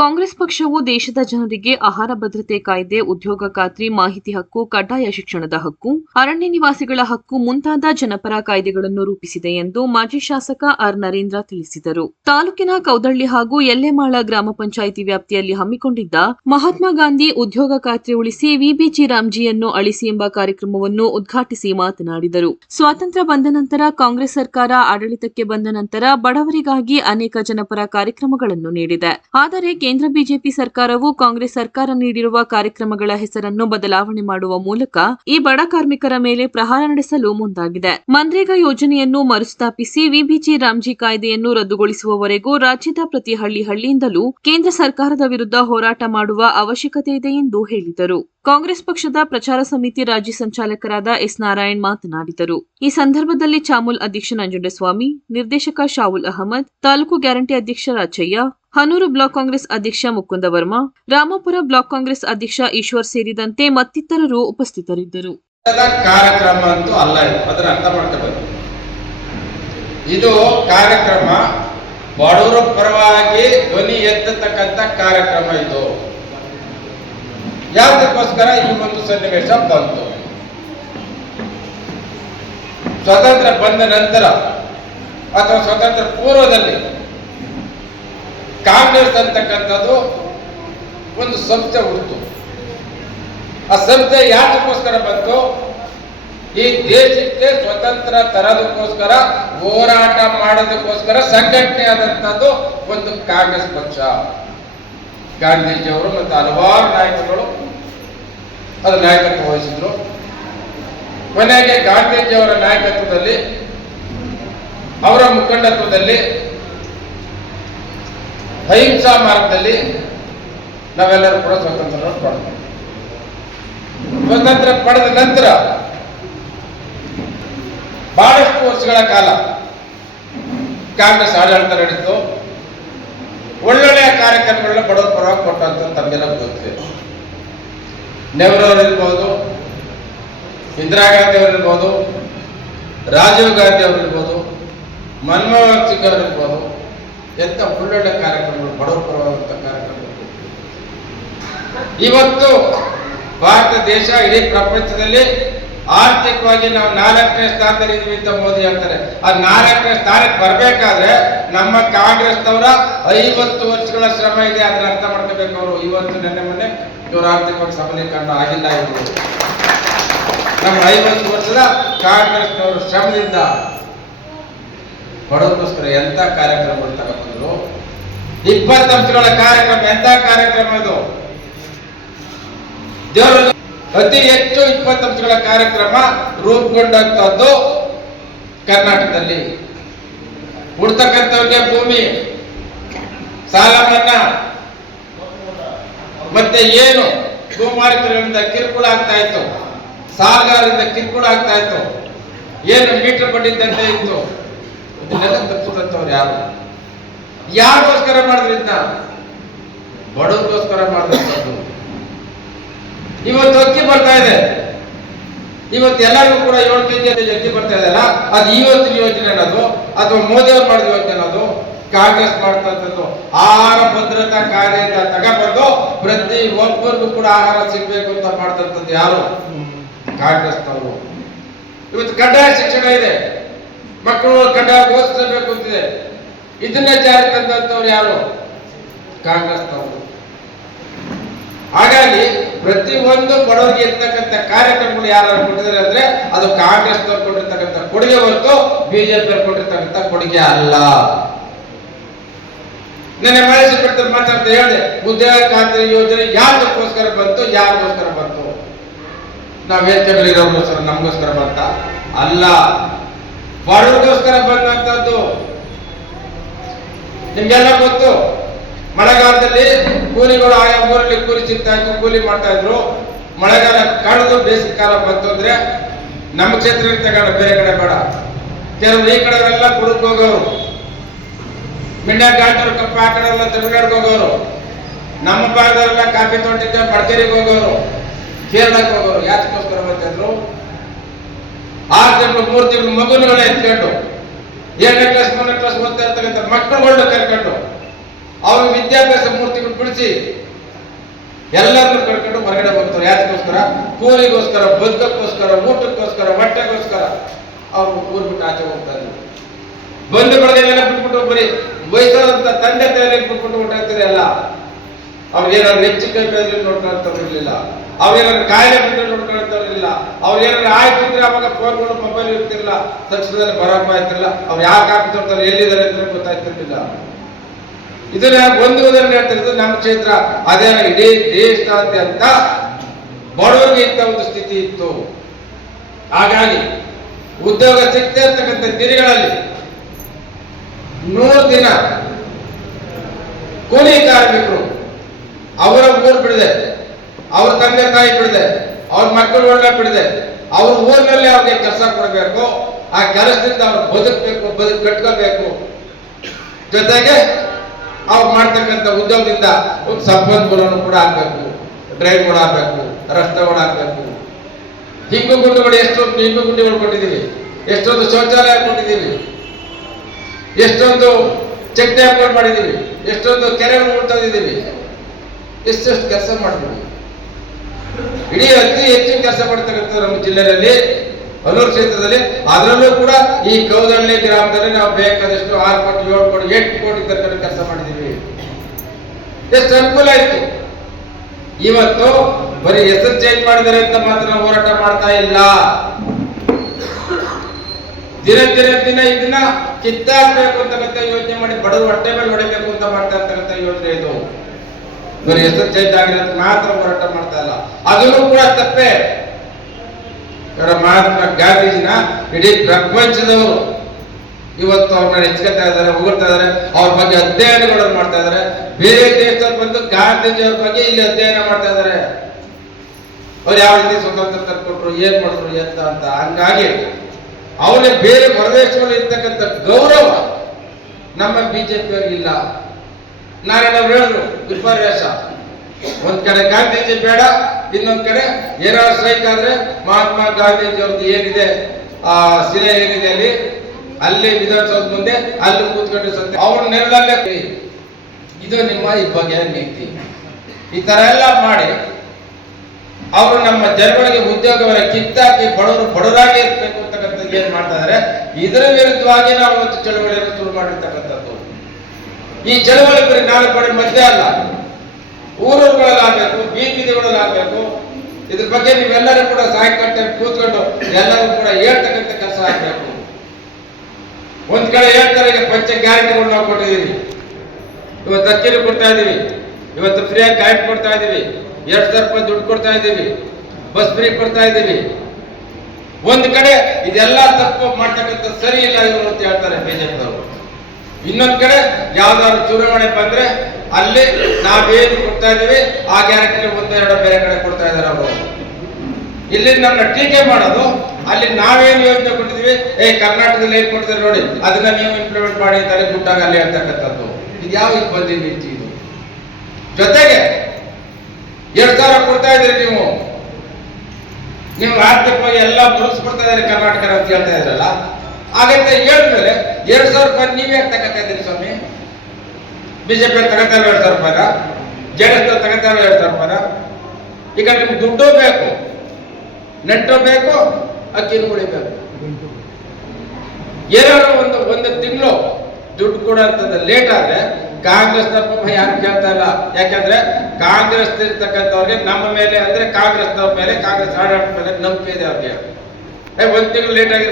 ಕಾಂಗ್ರೆಸ್ ಪಕ್ಷವು ದೇಶದ ಜನರಿಗೆ ಆಹಾರ ಭದ್ರತೆ ಕಾಯ್ದೆ, ಉದ್ಯೋಗ ಖಾತ್ರಿ, ಮಾಹಿತಿ ಹಕ್ಕು, ಕಡ್ಡಾಯ ಶಿಕ್ಷಣದ ಹಕ್ಕು, ಅರಣ್ಯ ನಿವಾಸಿಗಳ ಹಕ್ಕು ಮುಂತಾದ ಜನಪರ ಕಾಯ್ದೆಗಳನ್ನು ರೂಪಿಸಿದೆ ಎಂದು ಮಾಜಿ ಶಾಸಕ ಆರ್ ನರೇಂದ್ರ ತಿಳಿಸಿದರು. ತಾಲೂಕಿನ ಕೌದಳ್ಳಿ ಹಾಗೂ ಎಲ್ಲೆಮಾಳ ಗ್ರಾಮ ಪಂಚಾಯಿತಿ ವ್ಯಾಪ್ತಿಯಲ್ಲಿ ಹಮ್ಮಿಕೊಂಡಿದ್ದ ಮಹಾತ್ಮ ಗಾಂಧಿ ಉದ್ಯೋಗ ಖಾತ್ರಿ ಉಳಿಸಿ ವಿಬಿಜಿ ರಾಮ್ಜಿಯನ್ನು ಅಳಿಸಿ ಎಂಬ ಕಾರ್ಯಕ್ರಮವನ್ನು ಉದ್ಘಾಟಿಸಿ ಮಾತನಾಡಿದರು. ಸ್ವಾತಂತ್ರ್ಯ ಬಂದ ನಂತರ ಕಾಂಗ್ರೆಸ್ ಸರ್ಕಾರ ಆಡಳಿತಕ್ಕೆ ಬಂದ ನಂತರ ಬಡವರಿಗಾಗಿ ಅನೇಕ ಜನಪರ ಕಾರ್ಯಕ್ರಮಗಳನ್ನು ನೀಡಿದೆ. ಆದರೆ ಕೇಂದ್ರ ಬಿಜೆಪಿ ಸರ್ಕಾರವು ಕಾಂಗ್ರೆಸ್ ಸರ್ಕಾರ ನೀಡಿರುವ ಕಾರ್ಯಕ್ರಮಗಳ ಹೆಸರನ್ನು ಬದಲಾವಣೆ ಮಾಡುವ ಮೂಲಕ ಈ ಬಡ ಕಾರ್ಮಿಕರ ಮೇಲೆ ಪ್ರಹಾರ ನಡೆಸಲು ಮುಂದಾಗಿದೆ. ಮನ್ರೇಗಾ ಯೋಜನೆಯನ್ನು ಮರುಸ್ಥಾಪಿಸಿ ವಿಬಿಜಿ ರಾಮ್ಜಿ ಕಾಯ್ದೆಯನ್ನು ರದ್ದುಗೊಳಿಸುವವರೆಗೂ ರಾಜ್ಯದ ಪ್ರತಿ ಹಳ್ಳಿಯಿಂದಲೂ ಕೇಂದ್ರ ಸರ್ಕಾರದ ವಿರುದ್ಧ ಹೋರಾಟ ಮಾಡುವ ಅವಶ್ಯಕತೆ ಇದೆ ಎಂದು ಹೇಳಿದರು. ಕಾಂಗ್ರೆಸ್ ಪಕ್ಷದ ಪ್ರಚಾರ ಸಮಿತಿ ರಾಜ್ಯ ಸಂಚಾಲಕರಾದ ಎಸ್ ನಾರಾಯಣ್ ಮಾತನಾಡಿದರು. ಈ ಸಂದರ್ಭದಲ್ಲಿ ಚಾಮುಲ್ ಅಧ್ಯಕ್ಷ ನಂಜುಂಡಸ್ವಾಮಿ, ನಿರ್ದೇಶಕ ಶಾವುಲ್ ಅಹಮದ್, ತಾಲೂಕು ಗ್ಯಾರಂಟಿ ಅಧ್ಯಕ್ಷ ರಾಚಯ್ಯ, ಹನೂರು ಬ್ಲಾಕ್ ಕಾಂಗ್ರೆಸ್ ಅಧ್ಯಕ್ಷ ಮುಕುಂದ ವರ್ಮಾ, ರಾಮಪುರ ಬ್ಲಾಕ್ ಕಾಂಗ್ರೆಸ್ ಅಧ್ಯಕ್ಷ ಈಶ್ವರ್ ಸೇರಿದಂತೆ ಮತ್ತಿತರರು ಉಪಸ್ಥಿತರಿದ್ದರು. ಕಾರ್ಯಕ್ರಮ ಅಂತೂ ಅಲ್ಲ, ಅದರ ಅರ್ಥ ಮಾಡ್ಕೋಬೇಕು. ಇದು ಕಾರ್ಯಕ್ರಮ ಬಡವರ ಪರವಾಗಿ ಧ್ವನಿ ಎತ್ತತಕ್ಕಂತ ಕಾರ್ಯಕ್ರಮ. ಇದು ಯಾವ್ದಕ್ಕೋಸ್ಕರ ಈ ಒಂದು ಸನ್ನಿವೇಶ ಬಂತು? ಸ್ವಾತಂತ್ರ್ಯ ಬಂದ ನಂತರ ಅಥವಾ ಸ್ವಾತಂತ್ರ್ಯ ಪೂರ್ವದಲ್ಲಿ ಕಾಂಗ್ರೆಸ್ ಅಂತಕ್ಕಂಥದ್ದು ಒಂದು ಸಂಸ್ಥೆ ಹುಟ್ಟಿತು. ಆ ಸಂಸ್ಥೆ ಯಾತಕ್ಕೋಸ್ಕರ ಬಂತು? ಈ ದೇಶಕ್ಕೆ ಸ್ವತಂತ್ರ ತರೋದಕ್ಕೋಸ್ಕರ, ಹೋರಾಟ ಮಾಡೋದಕ್ಕೋಸ್ಕರ ಸಂಘಟನೆ ಆದಂತದ್ದು ಒಂದು ಕಾಂಗ್ರೆಸ್ ಪಕ್ಷ. ಗಾಂಧೀಜಿಯವರು ಮತ್ತು ಹಲವಾರು ನಾಯಕರುಗಳು ಅದು ನಾಯಕತ್ವ ವಹಿಸಿದ್ರು. ಕೊನೆಗೆ ಗಾಂಧೀಜಿಯವರ ನಾಯಕತ್ವದಲ್ಲಿ, ಅವರ ಮುಖಂಡತ್ವದಲ್ಲಿ, ಅಹಿಂಸಾ ಮಾರ್ಗದಲ್ಲಿ ನಾವೆಲ್ಲರೂ ಕೂಡ ಸ್ವಾತಂತ್ರ್ಯ ಪಡೆದ್ವಿ. ಸ್ವಾತಂತ್ರ್ಯ ಪಡೆದ ನಂತರ ಬಹಳಷ್ಟು ವರ್ಷಗಳ ಕಾಲ ಕಾಂಗ್ರೆಸ್ ಆಡಳಿತ ನಡೆಯಿತು. ಒಳ್ಳೊಳ್ಳೆಯ ಕಾರ್ಯಕ್ರಮಗಳನ್ನ ಬಡವರ ಪರವಾಗಿ ಕೊಟ್ಟಂತ ತಮಗೆಲ್ಲ ಗೊತ್ತಿದೆ. ನೆಹರು ಅವರಿರ್ಬೋದು, ಇಂದಿರಾ ಗಾಂಧಿ ಅವರಿರ್ಬೋದು, ರಾಜೀವ್ ಗಾಂಧಿ ಅವರಿರ್ಬೋದು, ಮನಮೋಹನ್ ಸಿಂಗ್ ಅವರಿರ್ಬೋದು, ಎಂತ ಒಳ್ಳೊಳ್ಳೆ ಕಾರ್ಯಕ್ರಮಗಳು, ಬಡವರ ಪರವಾದಂತ ಕಾರ್ಯಕ್ರಮಗಳು. ಇವತ್ತು ಭಾರತ ದೇಶ ಇಡೀ ಪ್ರಪಂಚದಲ್ಲಿ ಆರ್ಥಿಕವಾಗಿ ನಾವು 4ನೇ ಸ್ಥಾನದಲ್ಲಿ ಇದೀವಿ ಅಂತ ಮೋದಿ ಹೇಳ್ತಾರೆ. ಆ 4ನೇ ಸ್ಥಾನಕ್ಕೆ ಬರಬೇಕಾದ್ರೆ ನಮ್ಮ ಕಾಂಗ್ರೆಸ್ನವರ 50 ವರ್ಷಗಳ ಶ್ರಮ ಇದೆ. ಅದನ್ನ ಅರ್ಥ ಮಾಡ್ಕೋಬೇಕು. ಅವರು ಇವತ್ತು ನೆನ್ನೆ ಮೊನ್ನೆ ಇವರು ಆರ್ಥಿಕವಾಗಿ ಸಬಲೀಕರಣ ಆಗಿಲ್ಲ. ಇವರು ನಮ್ಮ 50 ವರ್ಷದ ಕಾಂಗ್ರೆಸ್ನವರ ಶ್ರಮದಿಂದ ಬಡವರಿಗೋಸ್ಕರ ಎಂತ ಕಾರ್ಯಕ್ರಮಗಳು ತಗೊಂಡ್ಬಂದ್ರು. 20 ಅಂಶಗಳ ಕಾರ್ಯಕ್ರಮ, ಎಂತ ಕಾರ್ಯಕ್ರಮ ಅದು? ದೇವರ ಅತಿ ಹೆಚ್ಚು 20 ಅಂಶಗಳ ಕಾರ್ಯಕ್ರಮ ರೂಪುಗೊಂಡಂತದ್ದು ಕರ್ನಾಟಕದಲ್ಲಿ. ಉಡ್ತಕ್ಕಂಥವ್ರಿಗೆ ಭೂಮಿ, ಸಾಲ ಮನ್ನಾ, ಮತ್ತೆ ಏನು ಭೂಮಾಲೀಕರಿಂದ ಕಿರುಕುಳ ಆಗ್ತಾ ಇತ್ತು, ಸಾಲಗಾರರಿಂದ ಕಿರುಕುಳ ಆಗ್ತಾ ಇತ್ತು, ಏನು ಮೀಟರ್ ಬಡ್ಡಿದ್ದಂತೆ ಇತ್ತು, ಇದನ್ನೆಲ್ಲ ತಪ್ಪಿದಂಥವ್ರು ಯಾರು? ಯಾರಿಗೋಸ್ಕರ ಮಾಡಿದ್ರಿಂದ? ಬಡವರಿಗೋಸ್ಕರ ಮಾಡಿದಂಥದ್ದು. ಇವತ್ತು ಅಕ್ಕಿ ಬರ್ತಾ ಇದೆ. ಇವತ್ತು ಎಲ್ಲರಿಗೂ ಕೂಡ 7 kg ಅಕ್ಕಿ ಬರ್ತಾ ಇದೆಯಲ್ಲ, ಅದು ಇವತ್ತಿನ ಯೋಜನೆ ಅನ್ನೋದು ಅಥವಾ ಮೋದಿ ಅವರು ಮಾಡಿದ ಯೋಜನೆ ಅನ್ನೋದು? ಕಾಂಗ್ರೆಸ್ ಮಾಡ್ತಕ್ಕಂಥದ್ದು ಆಹಾರ ಭದ್ರತಾ ಕಾಯ್ದೆಯಿಂದ ತಗೊಂಡ್ಬಂದು ಪ್ರತಿ ಒಬ್ಬರಿಗೂ ಕೂಡ ಆಹಾರ ಸಿಗ್ಬೇಕು ಅಂತ ಮಾಡ್ತಕ್ಕಂಥದ್ದು ಯಾರು? ಕಾಂಗ್ರೆಸ್ನವರು. ಇವತ್ತು ಕಡ್ಡಾಯ ಶಿಕ್ಷಣ ಇದೆ, ಮಕ್ಕಳು ಕಡ್ಡಾಯ ಓದಿಸಬೇಕು ಅಂತಿದೆ. ಇದನ್ನ ಜಾರಿ ತಂದಂತವ್ರು ಯಾರು? ಕಾಂಗ್ರೆಸ್ನವರು. ಹಾಗಾಗಿ ಪ್ರತಿಯೊಂದು ಬಡವರಿಗೆ ಇರ್ತಕ್ಕಂಥ ಕಾರ್ಯಕ್ರಮಗಳು ಯಾರು ಕೊಟ್ಟಿದ್ದಾರೆ ಅಂದ್ರೆ ಅದು ಕಾಂಗ್ರೆಸ್ನವ್ರು ಕೊಟ್ಟಿರ್ತಕ್ಕಂಥ ಕೊಡುಗೆ ಹೊರತು ಬಿಜೆಪಿ ಕೊಟ್ಟಿರ್ತಕ್ಕಂಥ ಕೊಡುಗೆ ಅಲ್ಲ. ನನ್ನ ಮಹೇಶ್ ಬಿಡ್ತಾರೆ ಮಾತಾಡ್ತಾ ಹೇಳಿದೆ, ಉದ್ಯೋಗ ಖಾತ್ರಿ ಯೋಜನೆ ಯಾರಿಗೋಸ್ಕರ ಬಂತು, ಯಾರಿಗೋಸ್ಕರ ಬಂತು? ನಾವ್ ವೇತನಗಳಿರೋರ್ಗೋಸ್ಕರ, ನಮಗೋಸ್ಕರ ಬಂತ ಅಲ್ಲ, ಬಡವರಿಗೋಸ್ಕರ ಬಂದಂತದ್ದು. ನಿಮ್ಗೆಲ್ಲ ಗೊತ್ತು, ಮಳೆಗಾಲದಲ್ಲಿ ಕೂಲಿಗಳು ಆಯಾ ಊರಲ್ಲಿ ಕೂಲಿ ಸಿಗ್ತಾ ಇತ್ತು, ಕೂಲಿ ಮಾಡ್ತಾ ಇದ್ರು. ಮಳೆಗಾಲ ಕಳೆದು ಬೇಸಿಗೆ ಕಾಲ ಬಂತು ಅಂದ್ರೆ ನಮ್ಮ ಕ್ಷೇತ್ರ ತಗೊಂಡ ಬೇರೆ ಕಡೆ ಬೇಡ. ಕೆಲವರು ಈ ಕಡೆಯವರೆಲ್ಲ ಕುಡುಕ್ ಹೋಗೋರು, ಮಿಂಡ ಗಾಂಟರು ಕಪ್ಪ ಆ ಕಡೆಲ್ಲ ತಮಿಳ್ನಾಡಿಗೆ ಹೋಗೋರು, ನಮ್ಮ ಭಾಗದವರೆಲ್ಲ ಕಾಫಿ ತೋಟಕ್ಕೆ ಮಡಿಕೇರಿಗೆ ಹೋಗೋರು, ಕೇರಳಕ್ಕೆ ಹೋಗೋರು. ಯಾತಕ್ಕೋಸ್ಕರ ಬರ್ತಿದ್ರು? 6 ತಿಂಗಳು 3 ತಿಂಗಳು ಮಗುನುಗಳೇ ಎತ್ಕೊಂಡು 7ನೇ ಕ್ಲಾಸ್ 3ನೇ ಕ್ಲಾಸ್ ಓದ್ತಾ ಇರ್ತಕ್ಕಂಥ ಮಕ್ಕಳುಗಳನ್ನ ಕರ್ಕೊಂಡು ಅವ್ರ ವಿದ್ಯಾಭ್ಯಾಸ ಮೂರ್ತಿಗಳು ಬಿಡಿಸಿ ಎಲ್ಲರನ್ನು ಕರ್ಕೊಂಡು ಹೊರಗಡೆ ಹೋಗ್ತಾರೆ. ಯಾತಕ್ಕೋಸ್ಕರ? ಕೂಲಿಗೋಸ್ಕರ, ಬದುಕಕ್ಕೋಸ್ಕರ, ಊಟಕ್ಕೋಸ್ಕರ, ಹೊಟ್ಟೆಗೋಸ್ಕರ ಅವ್ರು ಊರ್ ಬಿಟ್ಟು ಆಚೆ ಹೋಗ್ತಾ ಇದ್ರು. ಬಂಧು ಬಳಗನೆಲ್ಲ ಬಿಟ್ಬಿಟ್ಟು ಬರೀ ವಯಸ್ಸಾದಂತ ತಂದೆ ತಾಯಿಗೆ ಬಿಟ್ಬಿಟ್ಟು ಹೊರಟಾಗ್ತಾರೆ. ಅಲ್ಲ, ಅವ್ರಿಗೇನಾದ್ರು ಹೆಚ್ಚು ಕೈ ಬೆಳೆದ್ರೆ ನೋಡ್ಕೊಳ್ತಿರ್ಲಿಲ್ಲ, ಅವ್ರೇನಾದ್ರು ಕಾಯಿಲೆ ಬಂದ್ರೆ ನೋಡ್ಕೊಳ್ತಿರ್ಲಿಲ್ಲ, ಅವ್ರೇನಾದ್ರು ಆಯ್ತು ಅಂದ್ರೆ ಅವಾಗ ಫೋನ್ಗಳು ಮೊಬೈಲ್ ಇರ್ತಿರ್ಲಿಲ್ಲ, ತಕ್ಷಣದಲ್ಲಿ ಬರಪ್ಪ ಆಯ್ತಿರಲಿಲ್ಲ, ಅವ್ರು ಯಾಕೆ ಹಾಕ್ತಿರ್ತಾರೆ, ಎಲ್ಲಿದ್ದಾರೆ ಅಂತ ಗೊತ್ತಾಗ್ತಿರ್ಲಿಲ್ಲ. ಇದನ್ನ ಒಂದು ಉದಾಹರಣೆ ಹೇಳ್ತಿರೋದು ನಮ್ಮ ಕ್ಷೇತ್ರ. ಅದೇ ಇಡೀ ದೇಶದಾದ್ಯಂತ ಬಡವರಿಗೆ ಇಂಥ ಒಂದು ಸ್ಥಿತಿ ಇತ್ತು. ಹಾಗಾಗಿ ಉದ್ಯೋಗ ಸಿಗ್ತಾ ಇರ್ತಕ್ಕಂಥ ದಿನಗಳಲ್ಲಿ 100 ದಿನ ಕೂಲಿ ಕಾರ್ಮಿಕರು ಅವರ ಊರು ಬಿಡದೆ, ಅವ್ರ ತಂದೆ ತಾಯಿ ಬಿಡದೆ, ಅವ್ರ ಮಕ್ಕಳುಗಳನ್ನ ಬಿಡದೆ, ಅವ್ರ ಊರಿನಲ್ಲಿ ಅವ್ರಿಗೆ ಕೆಲಸ ಕೊಡಬೇಕು. ಆ ಕೆಲಸದಿಂದ ಅವ್ರು ಬದುಕಬೇಕು, ಬದುಕು ಕಟ್ಕೋಬೇಕು. ಜೊತೆಗೆ ಅವ್ರು ಮಾಡ್ತಕ್ಕಂಥ ಉದ್ಯೋಗದಿಂದ ಒಂದು ಸಂಪನ್ಮೂಲವನ್ನು ಕೂಡ ಆಗ್ಬೇಕು, ಡ್ರೈನ್ಗಳು ಆಗ್ಬೇಕು, ರಸ್ತೆಗಳು ಆಗ್ಬೇಕು. ಹಿಂಗು ಗುಂಡುಗಳು ಎಷ್ಟೊಂದು ಹಿಂಗು ಗುಂಡಿಗಳು ಕೊಟ್ಟಿದ್ದೀವಿ, ಎಷ್ಟೊಂದು ಶೌಚಾಲಯ ಕೊಟ್ಟಿದ್ದೀವಿ, ಎಷ್ಟೊಂದು ಚೆಕ್ ಡ್ಯಾಮ್ಗಳು ಮಾಡಿದ್ದೀವಿ, ಎಷ್ಟೊಂದು ಕೆರೆಗಳು ಮುಟ್ಟದಿದ್ದೀವಿ, ಎಷ್ಟೆಷ್ಟು ಕೆಲಸ ಮಾಡ್ತೀವಿ. ಇಡೀ ಅತಿ ಹೆಚ್ಚು ಕೆಲಸ ಮಾಡ್ತಕ್ಕಂಥ ನಮ್ಮ ಜಿಲ್ಲೆಯಲ್ಲಿ ಹನೂರು ಕ್ಷೇತ್ರದಲ್ಲಿ, ಅದರಲ್ಲೂ ಕೂಡ ಈ ಕೌದಳ್ಳಿ ಗ್ರಾಮದಲ್ಲಿ ನಾವು ಬೇಕಾದಷ್ಟು 6 ಕೋಟಿ 7 ಕೋಟಿ 8 ಕೋಟಿ ತನಕ ಕೆಲಸ ಮಾಡಿದ್ದೀವಿ. ಎಷ್ಟು ಅನುಕೂಲ ಆಯ್ತು. ಇವತ್ತು ಬರೀ ಹೆಸರು ಚೇಂಜ್ ಮಾಡಿದರೆ ಅಂತ ಮಾತ್ರ ನಾವು ಹೋರಾಟ ಮಾಡ್ತಾ ಇಲ್ಲ. ದಿನ ಇದನ್ನ ಕಿತ್ತಾಕ್ಬೇಕು ಅಂತಕ್ಕಂಥ ಯೋಚನೆ ಮಾಡಿ ಬಡವರು ಹೊಟ್ಟೆ ಮೇಲೆ ಹೊಡಿಬೇಕು ಅಂತ ಮಾಡ್ತಾ ಇರ್ತಕ್ಕಂಥ ಯೋಚನೆ ಇದು. ಬರೀ ಹೆಸರು ಚೇಂಜ್ ಆಗಿರೋದಕ್ಕೆ ಮಾತ್ರ ಹೋರಾಟ ಮಾಡ್ತಾ ಇಲ್ಲ, ಅದನ್ನು ಕೂಡ ತಪ್ಪೇ. ಮಹಾತ್ಮ ಗಾಂಧೀಜಿನ ಇಡೀ ಪ್ರಪಂಚದವರು ಇವತ್ತು ಅವ್ರನ್ನ ಹೆಚ್ಕೊತಾ ಇದ್ದಾರೆ, ಹೊಗಳ್ತಾ ಇದ್ದಾರೆ, ಅವ್ರ ಬಗ್ಗೆ ಅಧ್ಯಯನಗಳನ್ನು ಮಾಡ್ತಾ ಇದ್ದಾರೆ. ಬೇರೆ ದೇಶದವ್ರು ಬಂದು ಗಾಂಧೀಜಿ ಅವ್ರ ಬಗ್ಗೆ ಇಲ್ಲಿ ಅಧ್ಯಯನ ಮಾಡ್ತಾ ಇದ್ದಾರೆ. ಅವ್ರು ಯಾವ ರೀತಿ ಸ್ವತಂತ್ರ ತಂದ್ಕೊಟ್ರು, ಏನ್ ಮಾಡಿದ್ರು ಅಂತ. ಹಂಗಾಗಿ ಅವನಿಗೆ ಬೇರೆ ಹೊರದೇಶಗಳಲ್ಲಿ ಇರ್ತಕ್ಕಂಥ ಗೌರವ ನಮ್ಮ ಬಿಜೆಪಿ ಇಲ್ಲ. ನಾನೇನವ್ರು ಹೇಳಿದ್ರು ವಿಪರ್ಯಾಸ. ಒಂದ್ ಕಡೆ ಗಾಂಧೀಜಿ ಬೇಡ, ಇನ್ನೊಂದ್ ಕಡೆ ಏನಾದ್ರು ಸ್ಟ್ರೈಕ್ ಆದ್ರೆ ಮಹಾತ್ಮ ಗಾಂಧೀಜಿ ಅವ್ರದ್ದು ಏನಿದೆ ಆ ಶಿಲೆ ಏನಿದೆ ಅಲ್ಲಿ ವಿಧಾನಸೌಧ ಮುಂದೆ ಅಲ್ಲಿ ಕೂತ್ಕೊಂಡು ಸತ್ಯ ಅವ್ರ ನೆರಳಲ್ಲೇ. ಇದು ನಿಮ್ಮ ಈ ಬಗೆಯ ನೀತಿ. ಈ ತರ ಎಲ್ಲ ಮಾಡಿ ಅವರು ನಮ್ಮ ಜನಗಳಿಗೆ ಉದ್ಯೋಗವನ್ನು ಕಿತ್ತಾಕಿ ಬಡವರಾಗಿ ಇರ್ಬೇಕು ಅಂತಕ್ಕಂಥದ್ದು ಏನ್ ಮಾಡ್ತಾ ಇದಾರೆ. ಇದರ ವಿರುದ್ಧವಾಗಿ ನಾವು ಒಂದು ಚಳವಳಿಯನ್ನು ಶುರು ಮಾಡಿರ್ತಕ್ಕಂಥದ್ದು. ಈ ಚಳವಳಿ ಬರೀ 4 ಕಡೆ ಮಧ್ಯ ಅಲ್ಲ, ಊರುಗಳಲ್ಲಾಗಬೇಕು, ಬೀದಿಗಳಲ್ಲಾಗಬೇಕು. ಇದ್ರ ಬಗ್ಗೆ ನೀವೆಲ್ಲರೂ ಕೂಡ ಸಾಯಂಕಾಲ ಕೂತ್ಕೊಂಡು ಎಲ್ಲರೂ ಕೂಡ ಹೇಳ್ತಕ್ಕಂಥ ಕೆಲಸ ಆಗ್ಬೇಕು. ಒಂದ್ ಕಡೆ ಹೇಳ್ತಾರೆ, ಈಗ ಪಂಚ ಗ್ಯಾರಂಟಿಗಳು ನಾವು ಕೊಟ್ಟಿದ್ದೀವಿ, ಇವತ್ತು ಅಕ್ಕಿನ ಕೊಡ್ತಾ ಇದೀವಿ, ಇವತ್ತು ಫ್ರೀಯಾಗಿ ಕರೆಂಟ್ ಕೊಡ್ತಾ ಇದೀವಿ, 2,000 ರೂಪಾಯಿ ದುಡ್ಡು ಕೊಡ್ತಾ ಇದ್ದೀವಿ, ಬಸ್ ಫ್ರೀ ಕೊಡ್ತಾ ಇದ್ದೀವಿ. ಒಂದ್ ಕಡೆ ಇದೆಲ್ಲ ತಪ್ಪು ಮಾಡ್ತಕ್ಕಂಥ ಸರಿ ಇಲ್ಲ ಇವರು ಅಂತ ಹೇಳ್ತಾರೆ ಬಿಜೆಪಿದವರು. ಇನ್ನೊಂದ್ ಕಡೆ ಯಾವ್ದಾದ್ರು ಚುನಾವಣೆ ಬಂದ್ರೆ ಅಲ್ಲಿ ನಾವೇನು ಕೊಡ್ತಾ ಇದೀವಿ ಆ ಗ್ಯಾರಂಟಿ 1-2 ಬೇರೆ ಕಡೆ ಕೊಡ್ತಾ ಇದಾರೆ ಅವರು. ಇಲ್ಲಿ ನಮ್ಮ ಟೀಕೆ ಮಾಡೋದು, ಅಲ್ಲಿ ನಾವೇನು ಯೋಜನೆ ಕೊಟ್ಟಿದೀವಿ, ಕರ್ನಾಟಕದಲ್ಲಿ ಏನ್ ಕೊಡ್ತಾರೆ ನೋಡಿ ಅದನ್ನ ನೀವು ಇಂಪ್ಲಿಮೆಂಟ್ ಮಾಡಿ ತಲೆ ಗುಟ್ಟಾಗ ಅಲ್ಲಿ ಹೇಳ್ತಕ್ಕಂಥದ್ದು. ಇದು ಯಾವ ಇದು ಬಂದಿದೆ ನೀತಿ ಇದು. ಜೊತೆಗೆ 2,000 ಕೊಡ್ತಾ ಇದ್ರಿ ನೀವು ಆರ್ಥಿಕವಾಗಿ ಎಲ್ಲ ಮುಗಿಸ್ಕೊಡ್ತಾ ಇದಾರೆ ಕರ್ನಾಟಕ ಅಂತ ಹೇಳ್ತಾ ಇದ್ರಲ್ಲ. ಹಾಗಂತ ಹೇಳಿದ್ಮೇಲೆ 2,000 ರೂಪಾಯಿ ನೀವೇ ತಗೋತಾ ಇದ್ದೀರಿ ಸ್ವಾಮಿ. ಬಿಜೆಪಿ ತಗೋತಾರೆ 2,000 ರೂಪಾಯಿನ, ಜೆಡಿಎಸ್ ತಗೋತಾರೆ 2,000 ರೂಪಾಯಿನ. ಈಗ ನಿಮ್ಗೆ ದುಡ್ಡು ಬೇಕು, ನೆಟ್ಟು ಬೇಕು, ಅಕ್ಕಿನೂ ಉಳಿಬೇಕು. ಏನಾದ್ರು ಒಂದು ತಿಂಗಳು ದುಡ್ಡು ಕೊಡೋಂಥದ್ದು ಲೇಟ್ ಆದ್ರೆ ಕಾಂಗ್ರೆಸ್ ಯಾರು ಕೇಳ್ತಾ ಇಲ್ಲ. ಯಾಕಂದ್ರೆ ಕಾಂಗ್ರೆಸ್ ಇರ್ತಕ್ಕಂಥವ್ರಿಗೆ ನಮ್ಮ ಮೇಲೆ ಅಂದ್ರೆ ಕಾಂಗ್ರೆಸ್ ಮೇಲೆ, ಕಾಂಗ್ರೆಸ್ ಆಡಳಿತ ಮೇಲೆ ನಂಬಿಕೆ ಇದೆ ಅವ್ರಿಗೆ. 1 ತಿಂಗಳು ಲೇಟ್ ಆಗಿ